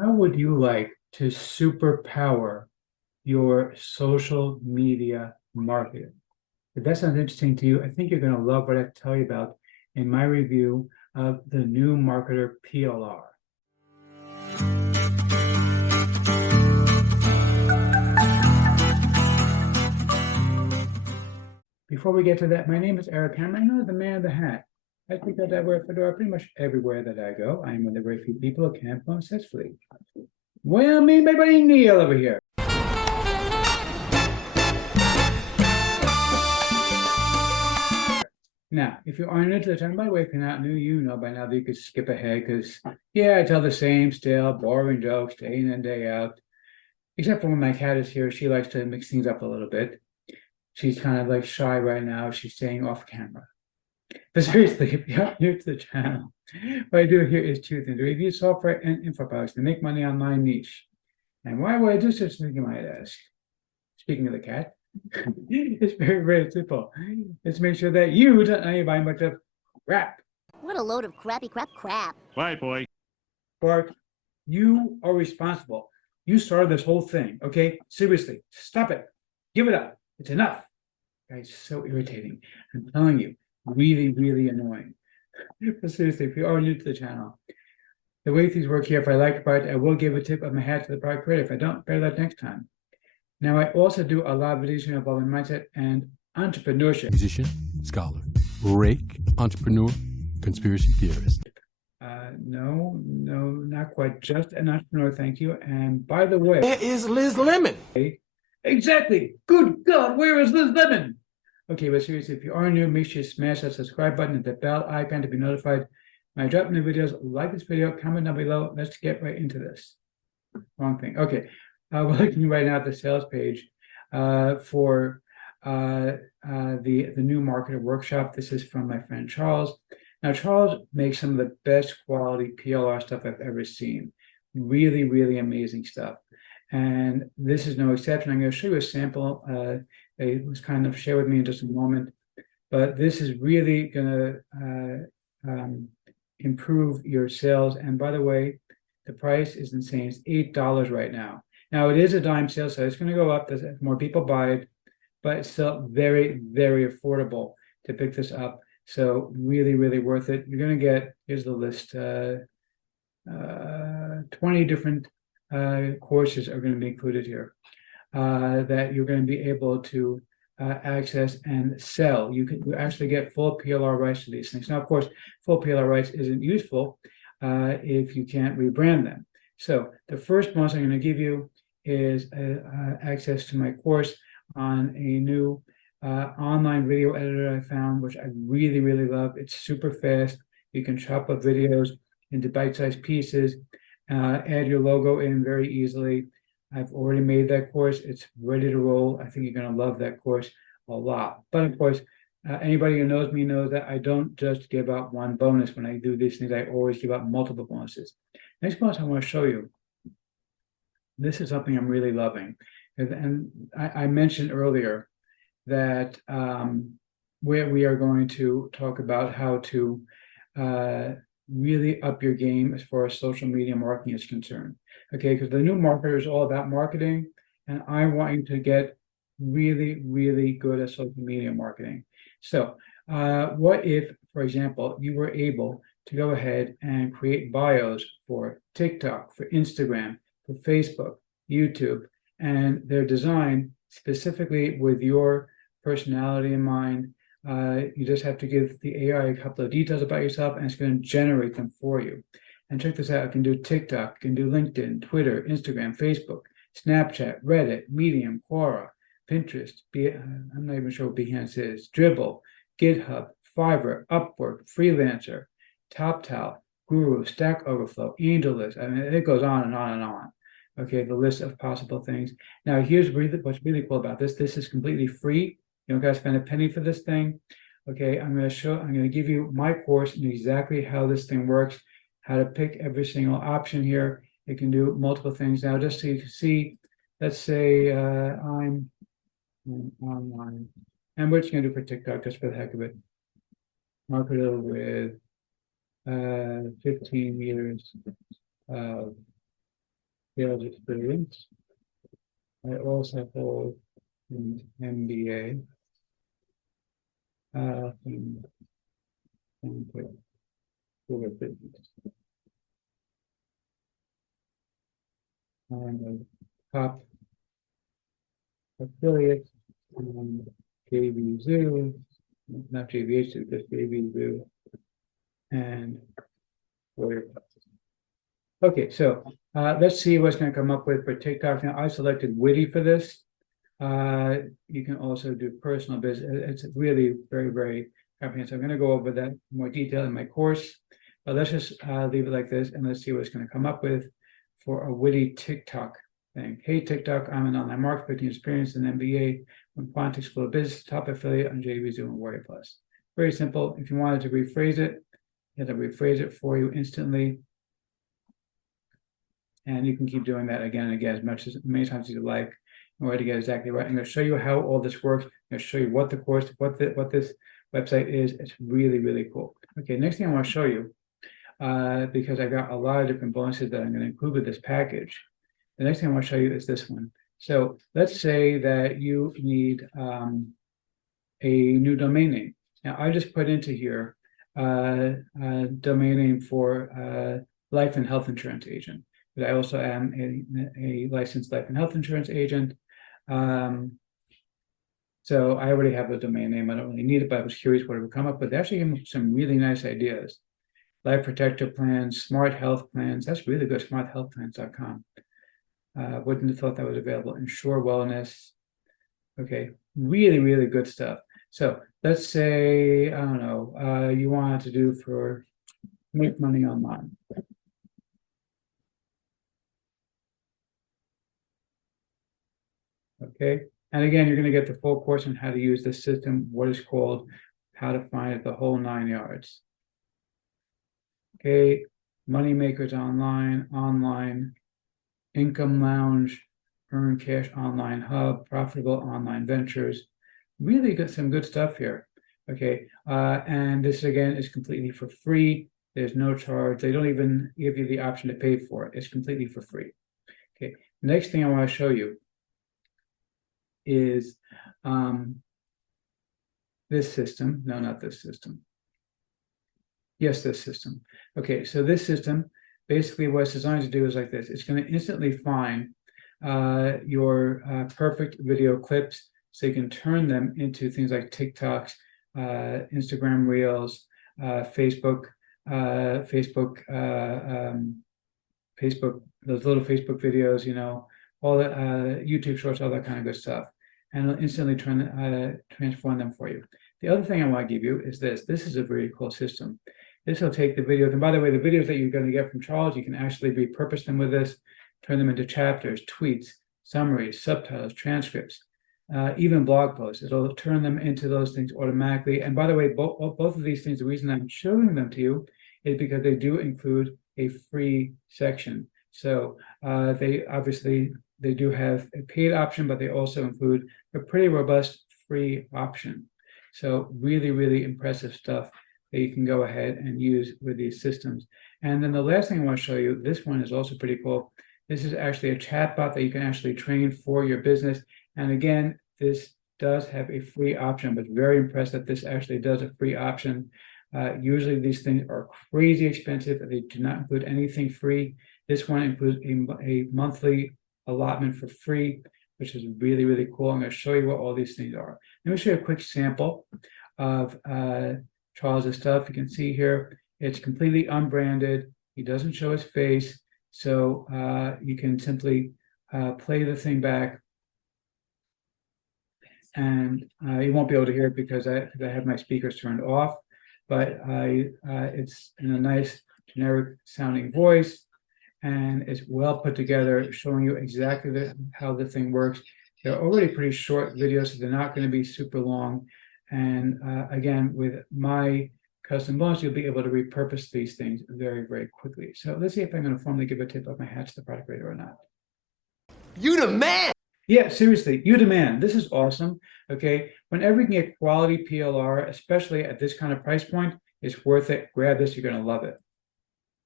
How would you like to superpower your social media marketing? If that sounds interesting to you, I think you're going to love what I have to tell you about in my review of the new marketer PLR. Before we get to that, my name is Eric Hammer. I know the man of the hat. I think that I wear a fedora pretty much everywhere that I go. I am one of the very few people who can't phone successfully. Well, me and my buddy Neil over here. Now, if you are new to the channel, by the way, if you're not new, you know by now that you could skip ahead because, yeah, I tell the same still boring jokes day in and day out. Except for when my cat is here, she likes to mix things up a little bit. She's kind of like shy right now. She's staying off camera. But seriously, if you're new to the channel, what I do here is two things: review software and info products to make money on my niche. And why would I do such a thing, you might ask? Speaking of the cat, it's very, very simple. Let's make sure that you don't buy much of crap. What a load of crappy crap. Right, boy. Bart, you are responsible. You started this whole thing, okay? Seriously, stop it. Give it up. It's enough. Guys, so irritating. I'm telling you, really, really annoying. But seriously, if you are new to the channel, the way things work here, if I like a product, I will give a tip of my hat to the product creator. If I don't, bear that next time. Now, I also do a lot of videos involving mindset and entrepreneurship. Musician, scholar, rake, entrepreneur, conspiracy theorist. No, not quite. Just an entrepreneur, thank you. And by the way, where is Liz Lemon? Exactly. Good God, where is Liz Lemon? Okay, but seriously, if you are new, make sure you smash that subscribe button and the bell icon to be notified when I drop new videos. Like this video, comment down below. Let's get right into this. Wrong thing. Okay. We're looking right now at the sales page for the new marketer workshop. This is from my friend Charles. Now, Charles makes some of the best quality PLR stuff I've ever seen. Really, really amazing stuff. And this is no exception. I'm going to show you a sample. It was kind of shared with me in just a moment. But this is really going to improve your sales. And by the way, the price is insane. It's $8 right now. Now, it is a dime sale, so it's going to go up as more people buy it, but it's still very, very affordable to pick this up. So really, really worth it. You're going to get, here's the list, 20 different courses are going to be included here that you're going to be able to access and sell. You actually get full PLR rights to these things. Now, of course, full PLR rights isn't useful if you can't rebrand them. So the first bonus I'm going to give you is access to my course on a new online video editor I found, which I really, really love. It's super fast. You can chop up videos into bite-sized pieces, add your logo in very easily. I've already made that course. It's ready to roll. I think you're going to love that course a lot. But of course, anybody who knows me knows that I don't just give out one bonus when I do these things. I always give out multiple bonuses. Next bonus I want to show you. This is something I'm really loving. And I mentioned earlier that we are going to talk about how to really up your game as far as social media marketing is concerned. Okay, because the new marketer is all about marketing, and I want you to get really, really good at social media marketing. So what if, for example, you were able to go ahead and create bios for TikTok, for Instagram, for Facebook, YouTube, and they're designed specifically with your personality in mind. You just have to give the AI a couple of details about yourself, and it's going to generate them for you. And check this out. I can do TikTok, I can do LinkedIn, Twitter, Instagram, Facebook, Snapchat, Reddit, Medium, Quora, Pinterest, I'm not even sure what Behance is, Dribbble, GitHub, Fiverr, Upwork, Freelancer, TopTal, Guru, Stack Overflow, AngelList. I mean, it goes on and on and on. Okay, the list of possible things. Now, here's what's really cool about this. This is completely free. You don't got to spend a penny for this thing. Okay, I'm going to give you my course and exactly how this thing works, how to pick every single option here. It can do multiple things. Now, just so you can see, let's say I'm online. And we're just going to do for TikTok just for the heck of it. Marketer with 15 years of sales experience. I also hold an MBA. From corporate business. I'm a top affiliate on JV Zoo, not JVH, just JV Zoo, and Warrior. Okay, so let's see what's going to come up with for TikTok. Now I selected Witty for this. You can also do personal business. It's really very comprehensive. I'm going to go over that in more detail in my course, but let's just leave it like this and let's see what it's going to come up with for a Witty TikTok thing. Hey TikTok, I'm an online marketer, 15 experience in MBA from Quantic School of Business, top affiliate on JV Zoom and Warrior Plus. Very simple. If you wanted to rephrase it, it'll rephrase it for you instantly. And you can keep doing that again and again many times as you like in order to get exactly right. I'm going to show you how all this works. I'm going to show you what the course, what this website is. It's really cool. Okay, next thing I want to show you, because I got a lot of different bonuses that I'm going to include with this package. The next thing I want to show you is this one. So let's say that you need a new domain name. Now I just put into here a domain name for life and health insurance agent. But I also am a licensed life and health insurance agent. So I already have a domain name. I don't really need it, but I was curious what it would come up with. They actually gave me some really nice ideas. Life protector plans, smart health plans. That's really good. smarthealthplans.com. Wouldn't have thought that was available. Ensure wellness. Okay, really good stuff. So let's say, I don't know, you wanted to do for make money online. Okay, and again, you're going to get the full course on how to use this system, what is called, how to find it, the whole 9 yards. Okay, money makers online, income lounge, earn cash online hub, profitable online ventures. Really got some good stuff here. Okay, and this again is completely for free. There's no charge. They don't even give you the option to pay for it. It's completely for free. Okay, next thing I want to show you is this system. No, not this system. Yes, this system. Okay, so this system, basically what it's designed to do is like this. It's going to instantly find your perfect video clips so you can turn them into things like TikToks, Instagram Reels, Facebook, those little Facebook videos, you know, all the YouTube shorts, all that kind of good stuff, and it'll instantly transform them for you. The other thing I want to give you is this. This is a very cool system. This will take the videos, and by the way, the videos that you're going to get from Charles, you can actually repurpose them with this, turn them into chapters, tweets, summaries, subtitles, transcripts, even blog posts. It'll turn them into those things automatically. And by the way, both of these things, the reason I'm showing them to you is because they do include a free section. So they do have a paid option, but they also include a pretty robust free option. So really impressive stuff that you can go ahead and use with these systems. And then the last thing I want to show you, this one is also pretty cool. This is actually a chatbot that you can actually train for your business. And again, this does have a free option, but very impressed that this actually does a free option. Usually these things are crazy expensive. They do not include anything free. This one includes a monthly allotment for free, which is really cool. I'm going to show you what all these things are. Let me show you a quick sample of Charles's stuff. You can see here, it's completely unbranded. He doesn't show his face. So you can simply play the thing back. And you won't be able to hear it because I have my speakers turned off, but it's in a nice generic sounding voice, and it's well put together, showing you exactly how the thing works. They're already pretty short videos, so they're not going to be super long. And again, with my custom bonus, you'll be able to repurpose these things very quickly. So let's see if I'm going to formally give a tip of my hat to the product creator or not. You the man! Yeah, seriously, you demand. This is awesome. Okay, whenever you can get quality PLR, especially at this kind of price point, it's worth it. Grab this, you're going to love it.